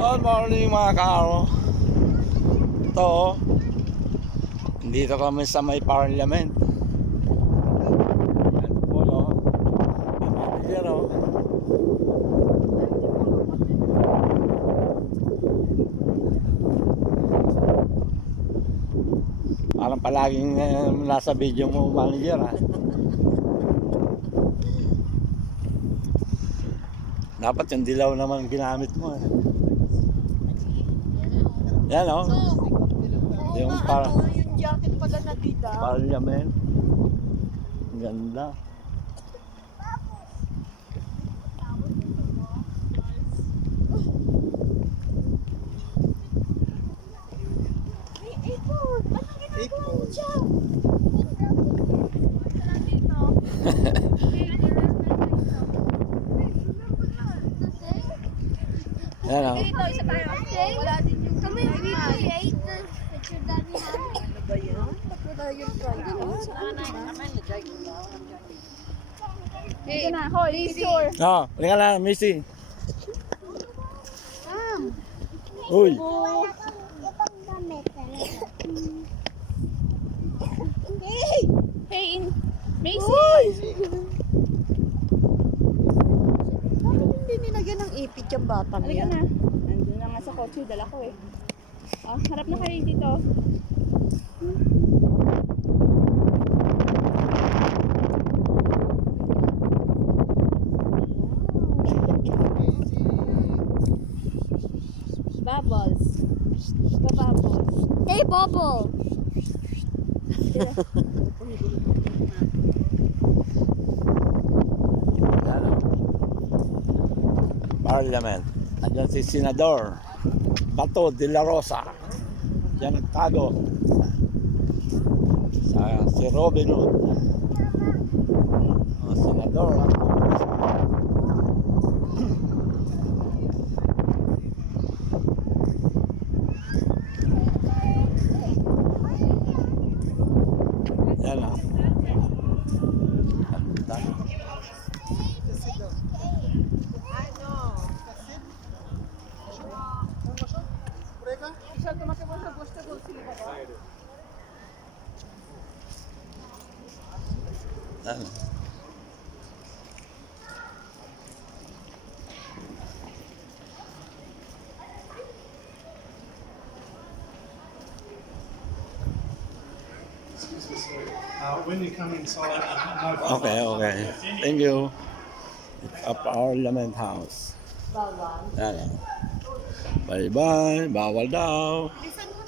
Good morning mga karo. Ito oh. Dito kami sa may parliament. Yan po no. Yan oh. Parang palaging nasa video mo, manager ha. Dapat yung dilaw naman ginamit mo eh. Yan o. Yung yung jacket pala na dilaw. Parliament. Ganda. Yan o. Dito, isa tayo. Wala din yung... Kami recreate the picture that we have. Ano ba yun? Ba't wala yung tripod? Dito na ako, Lizor. Oh, halika na, Missy. Uy. Wala kang ibang damit talaga. Hey, Macy! Bakit hindi ninagyan ng ipit yung batang Halika yan? na. Nandun na nga sa kotse, dala ko eh. Oh, harap na kayo dito. Bubbles. Bubbles. Hey, Bubble! Yan o. Parliament. Andyan si Senador Bato de la Rosa. Yan nagtago. Si Robin Hood. Senador. Yan o. Yan. When you come inside, no Okay, okay. Thank you. A Parliament House. Yan o. Bye-bye. Bawal daw. Listen